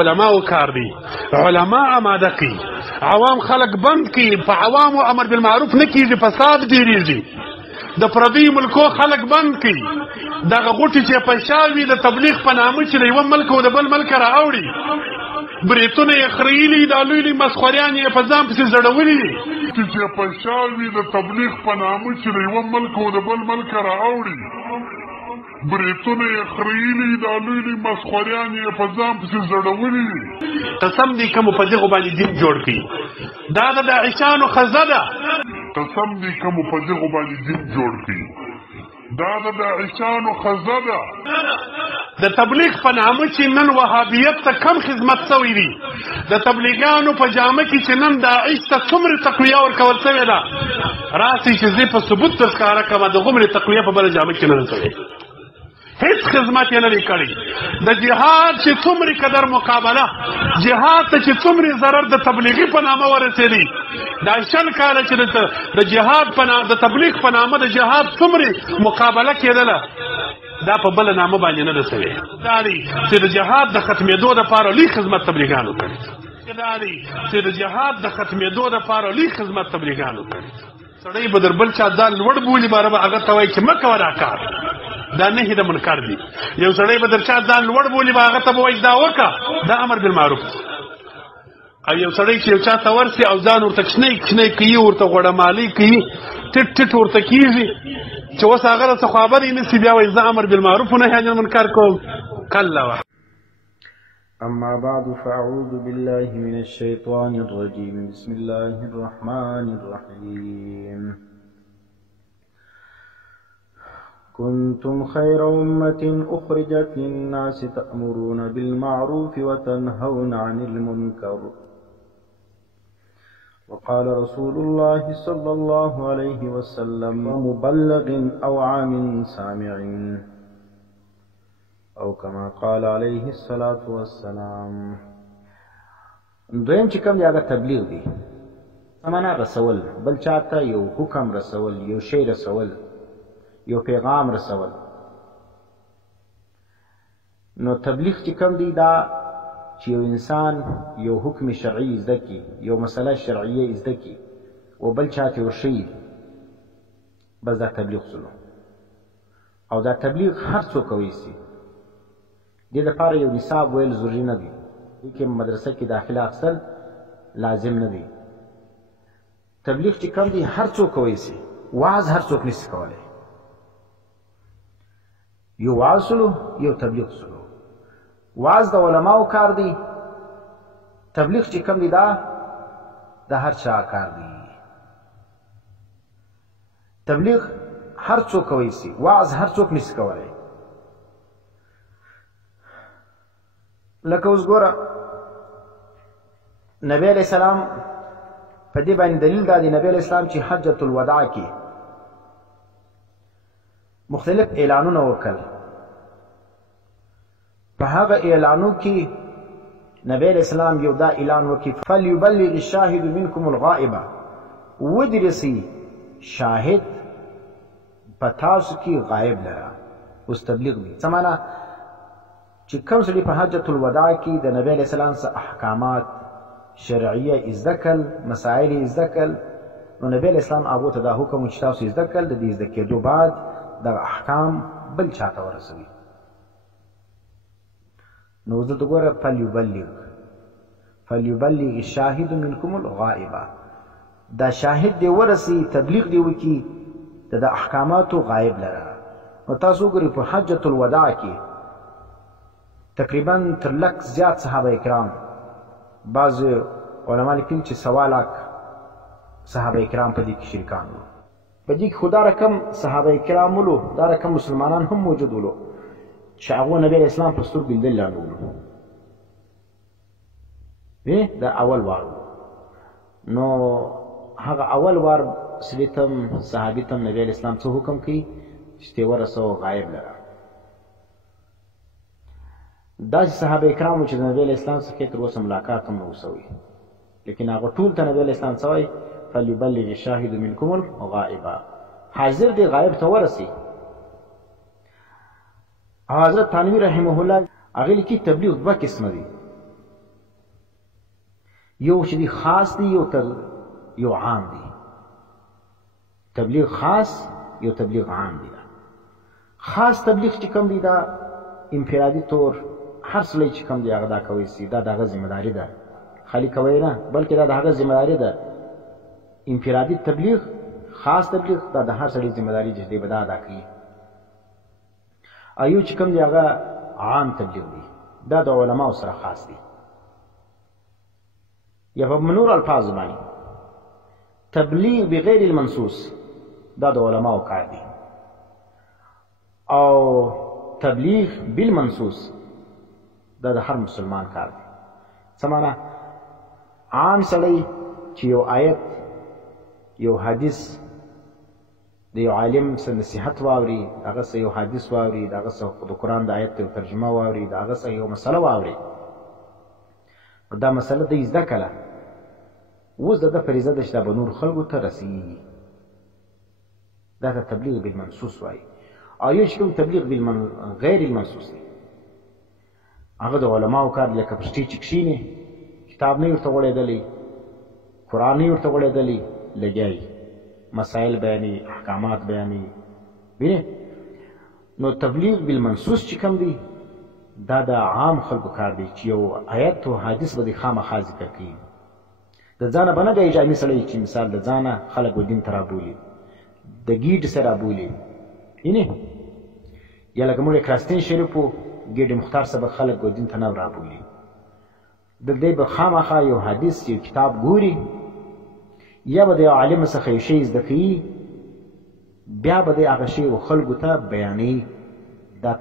علماء کار دی. علما آماده کی، عوام خلق بند کی، په عوامو امر بالمعروف نه کیږي، فساد ډیریږي. د پردیو ملکو خلق بند کی، دغه غوټي چې په شاوي د تبلیغ په نامه چې یو ملک او د بل ملک راوړي، بریتونه یې خریلي، د لوی مسخریان یې په ځان پسې زړولي چې په شاوي د تبلیغ په نامه چې یو ملک او د بل ملک راوړي، بریتونه یې خریلي، د لوی مسخریان یې په ځان پسې زړولي. قسم دې کوم په دغه باندې دین جوړ کړي، دا د داعشانو خزه ده. قسم دې کوم په دغه باندې دین جوړ کړي، دا د داعشانو خزه ده. د تبلیغ په نامه چې نن وهابیت ته کم خدمت شوی دی، د تبلیغیانو په جامه کې چې نن داعش ته څومره تقویه ورکول شوې ده، راسئ چې زه په ثبوت در ښکاره کړم د هغومرې تقویه په بله جامه کې نه ده شوې. هیڅ خدمت یې نه دی کړی. د جهاد چې څومره قدر مقابله، جهاد ته چې څومره ضرر د تبلیغي په نامه ورسېدی، دا شل کاله چې د جهاد په نامه، د تبلیغ په نامه د جهاد څومره مقابله کېدله، دا په بله نامه باندې نه ده شوې. دا دی چې د جهاد د ختمېدو دپاره لوی خدمت تبلیغانو کړی. دا دی چې د جهاد د ختمېدو دپاره لوی خدمت تبلیغانو کړی. سړی به در بل چا ځان لوړ بولي، باره به هغه ته وایي چې مه کوه دا کار، دا نهي د منکر دی. یو سړی به در چا ځان لوړ بولي، به هغه ته به وایي دا وکړه، دا امر بالمعروف. او یو سړی چې یو چا ته ورسي او ځان ورته کښنی کوي، ورته غوړمالۍ کوي، ټټ ورته کېږي چې اوس هغه راڅه خبرې نه شي، بیا وایي زه امر بالمعروف و نهي عن المنکر کوم. کله أما بعد فأعوذ بالله من الشيطان الرجيم. بسم الله الرحمن الرحيم. كنتم خير أمة أخرجت للناس تأمرون بالمعروف وتنهون عن المنكر وقال رسول الله صلى الله عليه وسلم مبلغ أو عام سامع او كما قال عليه الصلاة والسلام. دویم چې کوم دی هغه تبلیغ دی، سمانا رسول، بل چاته یو حکم رسول، یو شی رسول، یو پیغام رسول. نو تبلیغ چې کوم دی دا چې یو انسان یو حکم شرعي زده کی، یو مسله شرعیه زده کی او بل چاته ورشي، بس دا تبلیغ سلو. او دا تبلیغ هر څوک کوي سي، دې لپاره یو نصاب ویل ضروري نه دی، کې مدرسه کې داخله اخیستل لازم نه دی. تبلیغ چې کوم دی هر څوک کوي سي، واعظ هر څوک نشي کولی. یو واعظ سلو، یو تبلیغ سلو. واعظ د علماو کار دی، تبلیغ چې کوم دی دا د هر چا کار دی. تبلیغ هر څوک کوي سي، واعظ هر څوک نشي کولی. لکه اوس ګوره نبی علیہ السلام په دې باندې دلیل دا دی، نبی علیہ السلام چې حجۃ الوداع کې مختلف اعلانونه وکړل، په هغه اعلانو کې نبی علیہ السلام یو دا اعلان وکړي فلیبلغ الشاهد منکم الغائب، ودرسي شاهد په تاسو کې غائب لره. اوس تبلیغ دی څه معنا؟ چې کوم سړي په حجۃ الوداع کې د نبی علیہ السلام څخه احکامات شرعیه زده کړل، مسائل زده کړل، نو نبی علیہ السلام هغو ته دا حکم چې تاسو زده کړل، د دې زده کېدو بعد دغه احکام بل چاته ورسوي. نو دلته ګوره فلیبلغ الشاهد منکم الغائب، دا شاهد دی ورسي، تبلیغ دی وکي د احکاماتو غایب لره. نو تاسو ګورئ په حجۃ الوداع کې تقریبا تر لک زیات صحابه کرام، بعض علما لیکلي چې 1.25 لک صحابه کرام په دې کې شریکان وو. په دې کې خو دا رقم صحابه کرام ولو، دا رقم مسلمانان هم موجود ولو چې هغو نبي علیه السلام په سترګو لیدل لاندولو. دا اول وار و. نو هغه اول وار سړي ته صحابي ته نبي علیه السلام څه حکم کوي چې ته ورسوه غایب لره. داسې صحابه کرامو چې د نبی علیه السلام څخه تر اوسه ملاقات هم نه وسوی، لیکن هغه ټول ته نبی علیه السلام څه وایي فلیبلغ الشاهد منکم الغائب، حاضر دی غایب ته ورسي. حضرت تھانوی رحمه الله هغه لیکي تبلیغ دوه قسمه دي. یو چې دی خاص دی یو عام دی. تبلیغ خاص یو تبلیغ عام دی. خاص تبلیغ چې کوم دی دا انفرادي طور هر سړی چې کوم دی هغه دا کوي سي، دا دغه ذمہ داری ده، خالی کوي نه بلکې دا دغه ذمہ داری ده. انفرادي تبلیغ، خاص تبلیغ دا د هر سړي ذمہ داری چې دی به دا ادا کوي. ایو چې کوم دی هغه عام تبلیغ دی، دا د علماو سره خاص دی. یا په منور الفاظ باندې تبلیغ بغیر المنصوص دا د علماو کار دی، او تبلیغ بالمنصوص دا د هر مسلمان کار دی. څه معنا؟ عام سړی چې یو آیت یو حدیث د یو عالم څخه نصیحت واوري، هغه څه یو حدیث واوري، هغه څه د قرآن د آیت یو ترجمه واوري، هغه څه یو مسله واوري، دا مسله د زده کړه اوس د فریضه ده چې دا به نور خلکو ته رسیږي، دا ته تبلیغ بالمنصوص وایي. او یو چې کوم تبلیغ غیر المنصوص دی هغه د علماو کار دی. لکه په سټیج چې کښېني کتاب نه ورته غوړېدلی، قرآن نه ورته غوړېدلی، لګیایي مسائل بیاني، احکامات بیاني. وینې نو تبلیغ بالمنصوص چې کوم دی دا د عام خلکو کار دی چې یو آیت او حدیث به د خامخا ذکر کوي. د ځانه به نه دی جامع سړی چې مثال د ځانه خلک و دین ته رابولي، د ګیډ سره رابولي. وینې یا لکه موږ کراستین شریفو ګیډ مختار سره خلک و دین ته نه رابولي، د دې به خامخا یو حدیث یو کتاب ګوري، یا به د یو عالم څخه یو شی زده کوي، بیا به د هغه شی خلکو ته بیانوي. دا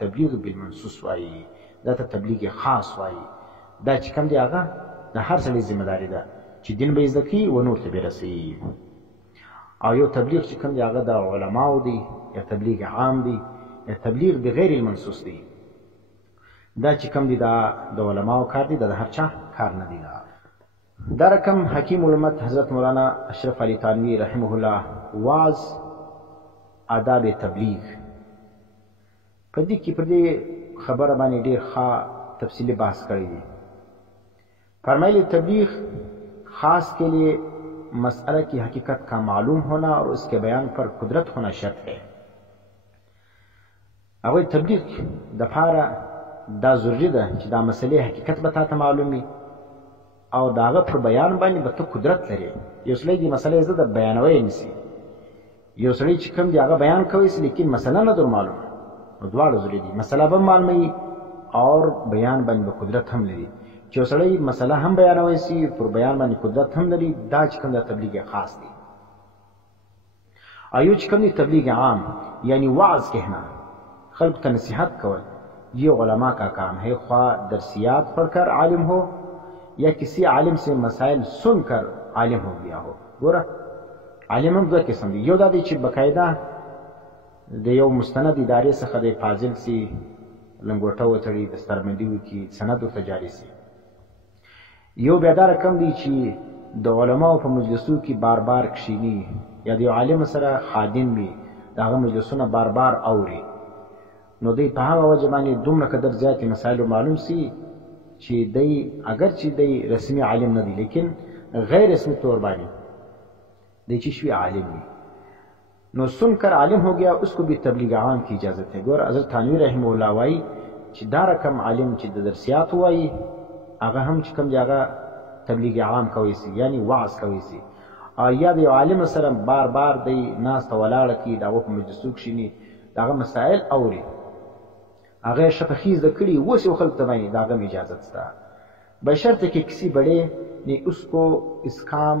تبلیغ بالمنصوص وایي، دا ته تبلیغ خاص وایي. دا چې کوم دی هغه د هر سړي ذمہ داري ده چې دین به زده کوي و نور ته به رسوي. او یو تبلیغ چې کوم دی هغه د علماو دی، یا تبلیغ عام دی، یا تبلیغ بغیر المنصوص دی. دا چې کوم دی دا د علماو کار دی، دا د هر چا کار نه دی. دا رقم حکیم الامت حضرت مولانا اشرف علی تانوی رحمه الله واعظ آداب تبلیغ په دې کې پر دې خبره باندې ډېر ښه تفصیلی بحث کړی دی. فرمایلی تبلیغ خاص के लिए مسئلہ کی حقیقت کا معلوم ہونا اور اس کے بیان پر قدرت ہونا شرط ہے. هغوی تبلیغ دپاره دا ضروري ده چې دا مسئلې حقیقت به تا ته معلومي او د هغه پر بیان باندې به ته قدرت لري. یو سړی دې مسئلې زده بیانوی نیسي، یو سړی چې کوم دی هغه بیان کوي سي لیکن مسله نه در معلومه. نو دواړه ضروري دي، مسله به معلوموي اور بیان باندې به قدرت هم لري. چې یو سړی مسله هم بیانوی سي پر بیان باندې قدرت هم لري، دا چې کوم دا تبلیغ خاص دی. ایو چې کوم دی تبلیغ عام یعنی وعظ کہنا، خلق ته نصیحت کول، یہ علماء کا کام ہے، خواہ درسیات پڑھ کر عالم ہو یا کسی عالم سے مسائل سن کر عالم ہو گیا ہو. ګوره عالم هم دوه قسم دی، یو دا دی چې بقاعده د یو مستند ادارې څخه د فاضل سي لنګوټه وتړي، دسترمندي وکړي، سند ورته جاري سي. یو بیا دا رقم دی چې د علماو په مجلسو کې بار بار کښېني، یا د یو عالم سره خادم وي، د هغه مجلسونه بار بار اوري. نو دی په هغه وجه باندې دومره قدر زیاتې مسایلو معلوم سي چې دی اگر چې دی رسمي عالم نه دی لیکن غیر رسمي طور باندې دی چې شوی عالم وي. نو سن کر عالم ہو گیا، اس کو بھی تبلیغ عام کی اجازت ہے. ګور حضرت تھانوی رحمه الله وایي چې دا رقم عالم چې د درسیات وایي هغه هم چې کوم دی هغه تبلیغ عام کوي سي، یعنی وعظ کوي سي. او یا د یو عالم سره بار بار دی ناسته ولاړه کي، د هغه په مجلسو کښېني، د هغه مسایل اوري، هغه شفخیز د کړي اوس یو خلق ته باندې د هغه اجازت شته، بشرطه کہ کسی بڑے نے اس کو اس کام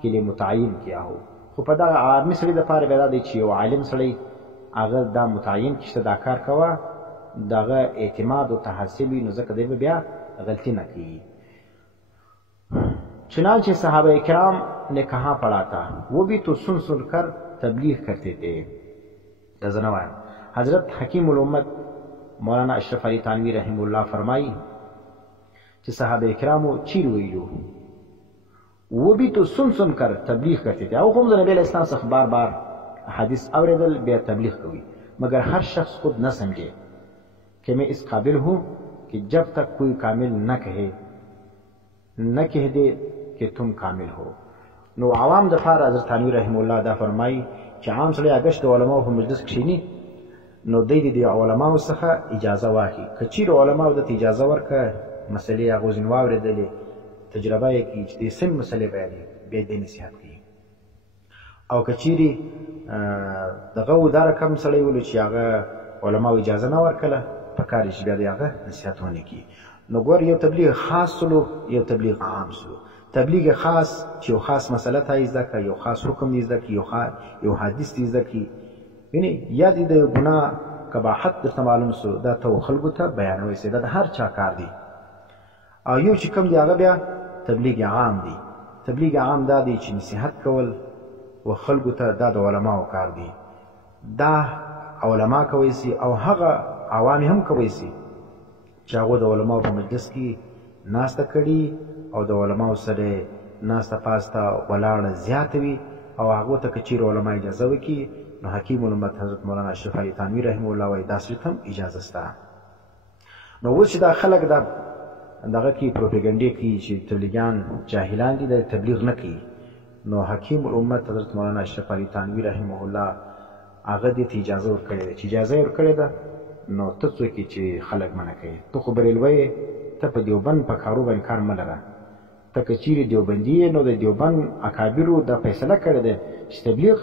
کے لیے متعین کیا ہو. خو په دغه عامي سړي دپاره بیا دا دی چې یو عالم سړی هغه دا متعین کړي چې دا کار کوه، دغه اعتماد او تحصیل وي، نو ځکه دی به بیا غلطي نه کوي. چنانچہ صحابہ کرام نے کہاں پڑھا تھا وہ بھی تو سن سن کر تبلیغ کرتے تھے. حضرت حکیم الامت مولانا اشرف علی تانوی رحمه الله فرمائی کہ صحابہ کرامو چیر ویلو وہ بھی تو سن سن کر تبلیغ کرتے تھے. او هم نبی علیہ السلام څخه بار بار حدیث اوریدل بیا تبلیغ کوي، مگر ہر شخص خود نہ سمجھے کہ میں اس قابل ہوں کہ جب تک کوئی کامل نہ کہے نہ کہہ دے کہ تم کامل ہو. نو عوام د پاره حضرت تھانوی رحم الله دا فرمایي چې عام سړی اګش د علماو په مجلس کښینی نو دی د علماو څخه اجازه واخلي. که چیرې علماو دته اجازه ورکړه مسلې هغو ځینې واورېدلې تجربه یې کړي چې د سم مسلې بیانوي بیا دې نصیحت کوي. او که چیرې دغه و دا رقم سړی ولو چې هغه علماو اجازه نه ورکړله پکار یې چې بیا د هغه نصیحت ونه کړي. نو ګور یو تبلیغ خاص سلو یو تبلیغ عام سلو. تبلیغ خاص چې یو خاص مسله ته زده کړه یو خاص حکم دې زده کړي یو حدیث دې زده کړي ویني یا دې د ګناه قباحت درته معلوم سو دا ته خلکو ته بیانوي سي دا د هر چا کار دی. او یو چې کوم دی هغه بیا تبلیغ عام دی. تبلیغ عام دا دی چې نصیحت کول و خلکو ته دا د علماو کار دی. دا علما کوي سي او هغه عوام هم کوي سي چې هغه د علماو په مجلس کې ناسته کړي او د علماو سره ناسته پاسته ولاړه زیاته وي او هغو ته که چیرې علما اجازه وکړي نو حکیم الامت حضرت مولانا اشرف علي تھانوي رحمه الله وایي داسې هم اجازه شته. نو اوس چې دا خلک دغه کې پروپاګانډې کوي چې تبلیغیان جاهلان دي د تبلیغ نه کوي نو حکیم الامت حضرت مولانا اشرف علي تھانوي رحمه الله هغه دې ته اجازه ورکړې ده. چې اجازه یې ورکړې ده نو ته څوک یې چې خلک منع کوي؟ ته خو بریلوی یې ته په دیوبند په کارو باندې کار مه لره. ته که چیرې دیوبندي یې نو د دیوبند اکابرو دا فیصله کړې ده چې تبلیغ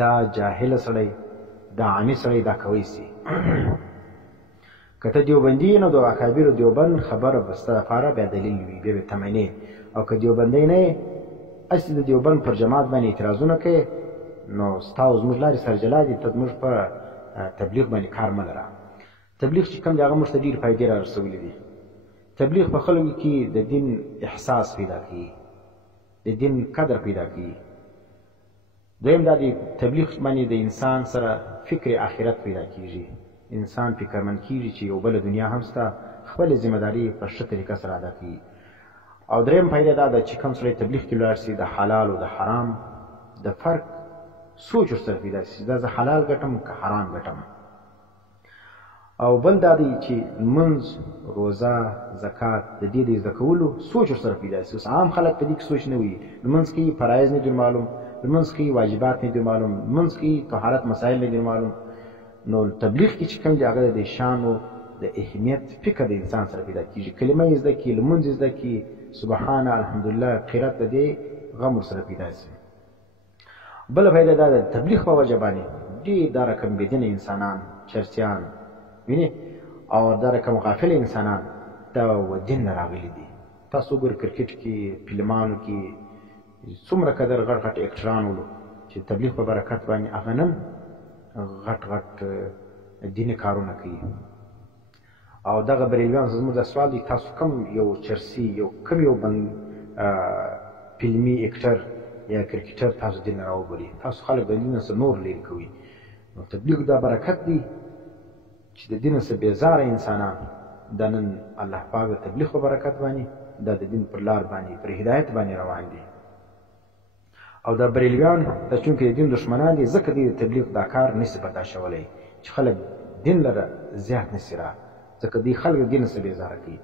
دا جاهل سړی دا عامي سړی دا کوي سي. که ته دیوبندي یې نو د اکابرو دیوبند خبره به ستا لپاره بیا دلیل وي بیا به ته منې. او که دیوبندی نه یې هسې د دیوبند پر جماعت باندې اعتراضونه کوې نو ستا او زموږ لارې سره جلا دي. ته زموږ په تبلیغ باندې کار مه لره. تبلیغ چې کوم دی هغه موږ ته ډېرې فایدې را رسولې دي. تبلیغ په خلکو کې د دین احساس پیدا کوي د دین قدر پیدا کوي. دویم دا دی تبلیغ باندې د انسان سره فکر آخرت پیدا کیږي. انسان فکرمند کیږي چې یو بله دنیا هم شته خپلې ذمهداري په ښه طریقه سره ادا کوي. او دریم فایده دا ده چې کوم سړی تبلیغ کې ولاړ شي د حلال او د حرام د فرق سوچ ورسره پیدا شي دا زه حلال ګټم که حرام ګټم. او بل دا دی چې لمونځ روزه زکات د دې د زده کولو سوچ ورسره پیدا شي. اوس عام خلک په دې کې سوچ نه وي. لمونځ کې فرایض نه دي معلوم لمونځ کې واجبات نه دي معلوم لمونځ کې طهارت مسائل نه دي معلوم. نو تبلیغ کې چې کوم دی هغه د شانو د اهمیت فکر د انسان سره پیدا کېږي. کلمه یې زده کړي لمونځ یې زده کړي سبحانه الحمدلله قرات د دې غم ورسره پیدا شي. بله فایده دا ده تبلیغ په وجه باندې ډېر دا رقم بېدینه انسانان چرسیان ویني او دا رقم غافل انسانان دا و دین نه راغلي دي. تاسو ګور کرکټ کې فلمانو کې څومره قدر غټ غټ اکټران ولو چې تبلیغ په برکت باندې هغه نن غټ غټ دیني کارونه کوي. او دغه بریلیان زموږ د سوال دی تاسو کم یو چرسي یو کم یو فلمي اکټر یا کرکټر تاسو دین راوبري تاسو خلک د دین سره نور لري کوي. نو تبلیغ دا برکت دی چې د دین سره بیزاره انسانان د نن الله پاک د تبلیغ په برکت باندې دا د دین پر لار باندې پر هدایت باندې روان دي. او دا بریلیان د چونکې د دین دشمنان دي ځکه د تبلیغ دا کار نشي برداشتولی چې خلک دین لره زیات نشي را ځکه دی خلک دین سره بیزاره کوي.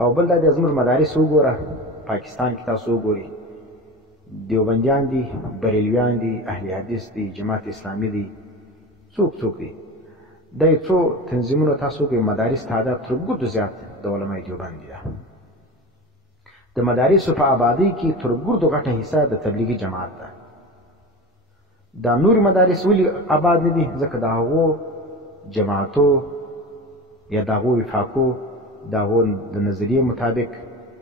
او بل دا د زموږ مدارس وګوره پاکستان کې تاسو وګورئ دیوبندیان دي بریلیان دي اهل حدیث دي جماعت اسلامي دي څوک دي دا څو تنظیمونه تاسو کې مدارس تعداد تر ګوتو زیات د علماء دیوبند دي. د مدارسو په آبادی کې تر ګردو غټه حصہ د تبلیغي جماعت ده. دا نور مدارس ولې آباد نه دي ځکه د هغو جماعتو یا د هغو وفاقو د هغو د نظریې مطابق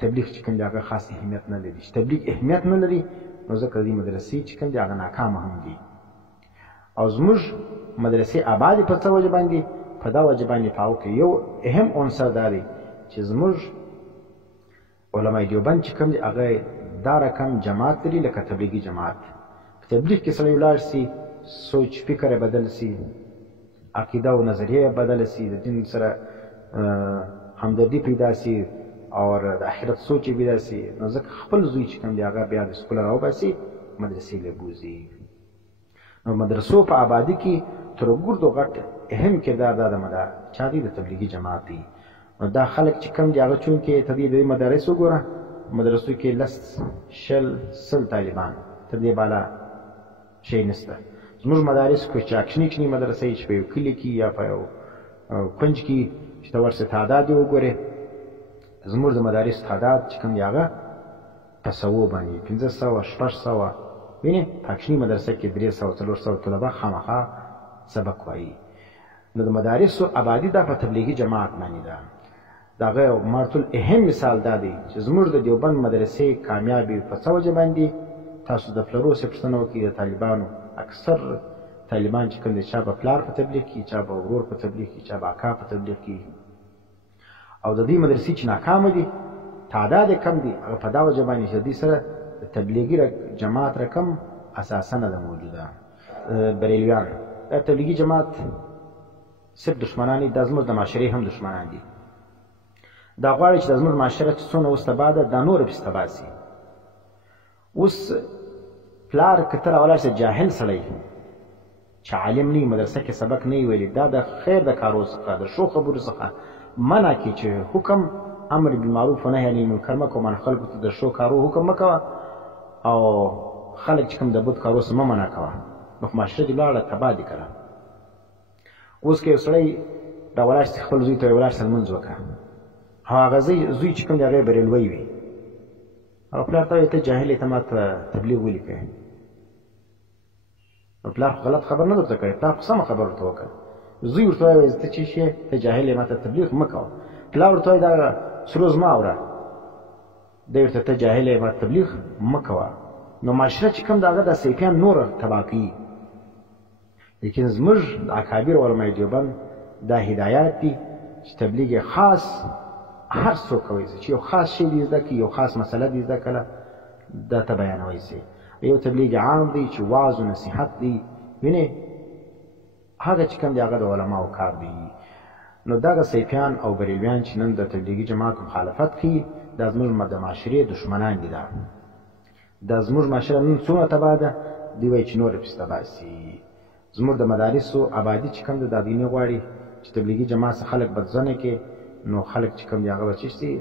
تبلیغ چې کوم دی هغه خاص اهمیت نه لري. چې تبلیغ اهمیت نه لري نو ځکه دې مدرسې چې کوم دی هغه ناکامه هم دي. او زموږ مدرسې آبادې په څه وجه باندې په دا وجه باندې په هغو کې یو اهم عنصر دا دی چې زموږ علماء دیوبند چې کوم دی هغه دا رقم جماعت لري لکه تبلیغي جماعت. په تبلیغ کې سړی ولاړ سي سوچ فکر بدل سي عقیده او نظریه بدل سي د دین سره همدردي پیدا سي او د آخرت سوچ پیدا سي نو ځکه خپل زوی چې کوم دی هغه بیا د سکول راوباسي مدرسې له بوزي. نو مدرسو په آبادی کې تر ګردو غټ اهم کردار دا د چا دی د تبلیغي جماعت دی. نو دا خلک چې کوم دي هغه چونکې ته دې مدارس وګوره، مدرسو کې 10 طالبان تر دې بالا شی نشته. زموږ مدارس کې چې اکشنی مدرسې چې په یو کلي کې یا په یو کنج کې چې ته ورسې تعداد وګورې، زموږ د مدارس تعداد چې کوم دی هغه په 100 باندې 1500 600 وینې. په اکشنی مدرسه کې 300 400 طلبه خامخا سبق وایي. نو د مدارسو آبادي دا په تبلیغي جماعت باندې ده. دغه مرتل اهم مثال دا دی چې زموږ د دیوبند مدرسې کامیابی په څه وجه باندې. تاسو د پلرو څخه پوښتنه وکړئ، د طالبانو اکثر طالبان چې کوم دي چا به پلار په تبلیغ کې، چا به ورور په تبلیغ کې، چا به اکا په تبلیغ کې، او د دې مدرسې چې ناکامه دي تعداد کم دي، هغه په دا وجه باندې چې دې سره د تبلیغي جماعت رقم اساسا نه ده موجوده. بریلویان دا تبلیغي جماعت صرف دشمنان دي، د زموږ د معاشرې هم دشمنان دي. دا غواړي چې د زموږ معاشره چې څونه اوس تباه ده دا نور پسې تباه سي. اوس پلار که ته راولاړ سې جاهل سړی چې عالم نه مدرسه کې سبق نه ویلي، دا د خیر د کارو څخه د ښو خبرو څخه منع کړي چې حکم امر بالمعروف و نهی عن المنکر مه کوه، خلکو ته د ښو کارو حکم مه کوه او خلک چې کوم د بد کارو څخه مه منع کوه. نو معاشره دې لاړه تباه دي کړه. اوس که یو سړی راولاړ سي خپل زوی ته یې ولاړ سه لمونځ وکړه، هغه زوی چې کوم دی هغه بریلوی وي، او پلار ته ته جاهل ته ماته تبلیغ ولیکې، او پلار غلط خبر نه درته کوي، پلار سم خبر ورته وکړه. زوی ورته وایي ته چې شي ته جاهل ماته تبلیغ مه کوه، پلار ورته وایي دا سروز ما اوره، دی ورته ته جاهل ماته تبلیغ مه کوه. نو معاشره چې کوم د هغه د سیفیان نور تباه کوي. لیکن زموږ د اکابر علمای دیوبند دا هدایات دي چې تبلیغ خاص هر څوک کوي چې یو خاص شی دې زده کړي، یو خاص مسله دې زده کړه دا ته بیانوي سي. یو تبلیغ عام دی چې واعظ او نصیحت دی، وینې هغه چې کوم دی هغه د علماو کار دی. نو دغه سیفیان او بریلویان چې نن د تبلیغي جماعت مخالفت کوي دا زموږ د معاشرې دشمنان دي. دا زموږ معاشره نن څومره تباه ده، دوی وایي چې نور پسې تباه سي. زموږ د مدارسو آبادي چې کوم ده دا دیني غواړي چې تبلیغي جماعت څخه خلک بدځنه کې، نو خلک چې کوم دی هغه به څه شي،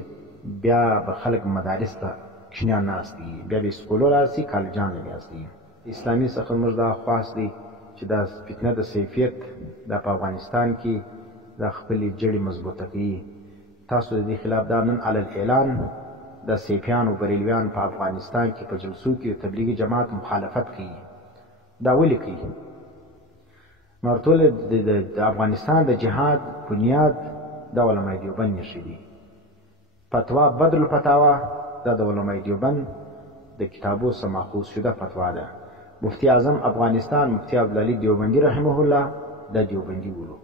بیا به خلک مدارس ته کښېنان ناست دي، بیا به سکولو لاړ سي، کالجان ته ناست دي. اسلامي څخه موږ دا خواست دی چې دا فتنه د سیفیت دا په افغانستان کې دا خپلې جړې مضبوطه کوي. تاسو د دې خلاف دا نن علی الاعلان د سیفیان او بریلویان په افغانستان کې په جلسو کې تبلیغي جماعت مخالفت کوي. دا ولې کوي؟ مرتول د افغانستان د جهاد بنیاد دا علمای دیوبند نشي دي. فتوا بدر الفتاوا دا د علمای دیوبند د کتابو څخه ماخوذ شده فتوا ده. مفتی اعظم افغانستان مفتی عبدالعلی دیوبندی رحمه الله دا دیوبندی ولو.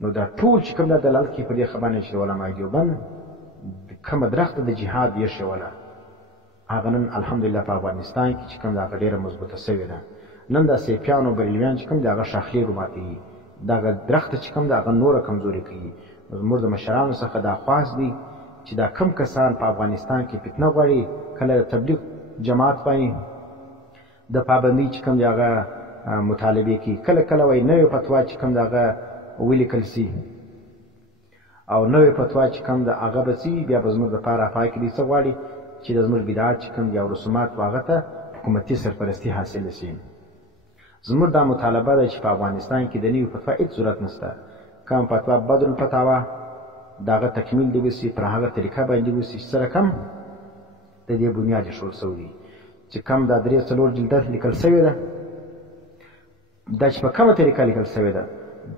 نو دا ټول چې کوم د دلالت کوي په دې خبره چې علمای دیوبند کوم درخت د جهاد یې شوله، هغه نن الحمدلله په افغانستان کې چې کوم دا ډیره مضبوطه شوې ده. نن دا سیفیان او بریلویان چې کوم دا هغه شاخلې روماتي، دا درخت چې کوم دا هغه نوره کمزوري کوي. زموږ د مشرانو څخه دا خواست دی چې دا کم کسان په افغانستان کې فتنه غواړي، کله د تبلیغ جماعت باندې د پابندۍ چې کوم دی هغه مطالبه کوي، کله کله وایي نوې فتوا چې کوم دی هغه ولیکل سي، او نوې فتوا چې کوم دی هغه به سي، بیا به زموږ دپاره پای کې دي څه غواړي چې د زموږ بدعات چې کوم دی او رسومات هغه ته حکومتي سرپرستي حاصله سي. زموږ دا مطالبه ده چې په افغانستان کې د نوې فتوا هېڅ ضرورت نشته. کوم فتوا بدر الفتاوا د هغه تکمیل دې وسي، پر هغه طریقه باندې وسي چې سره کم د دې بنیاد ایښودل سوی دی چې کم دا 3-4 جلدات لیکل سوې ده، دا چې په کومه طریقه لیکل سوې ده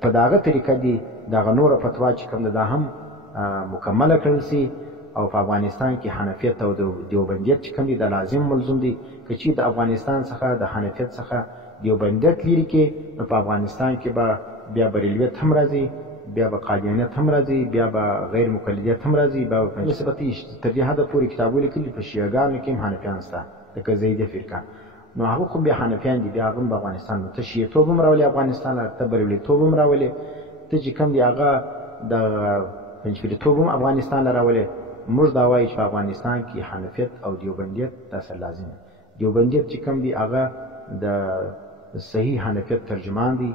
په دغه طریقه دي دغه نوره فتوا چې کوم ده دا هم مکمله کړل سي، او په افغانستان کې حنفیت او دیوبندیت چې کوم دي دا لازم ملزوم دي. که چېرې د افغانستان څخه د حنفیت څخه دیوبندیت لرې کې، نو په افغانستان کې به بیا بریلویت هم راځي، بیا به قادیانیت هم راځي، بیا به غیر مقلدیت هم راځي، بیا به نسبتي تر دې حده پورې کتابونه لیکلي په شیعهګانو کې هم حنفیان شته، لکه زیدیه فرقه. نو هغه خو بیا حنفیان دي، بیا هغه هم په افغانستان نو ته شیعتوب هم راولې افغانستان ته، بریلویتوب هم راولې، ته چې کوم دی هغه د پنجپیرتوب هم افغانستان ته راولې. موږ دا وایو چې په افغانستان کې حنفیت او دیوبندیت دا سره لازم دی. دیوبندیت چې کوم دی هغه د صحیح حنفیت ترجمان دی.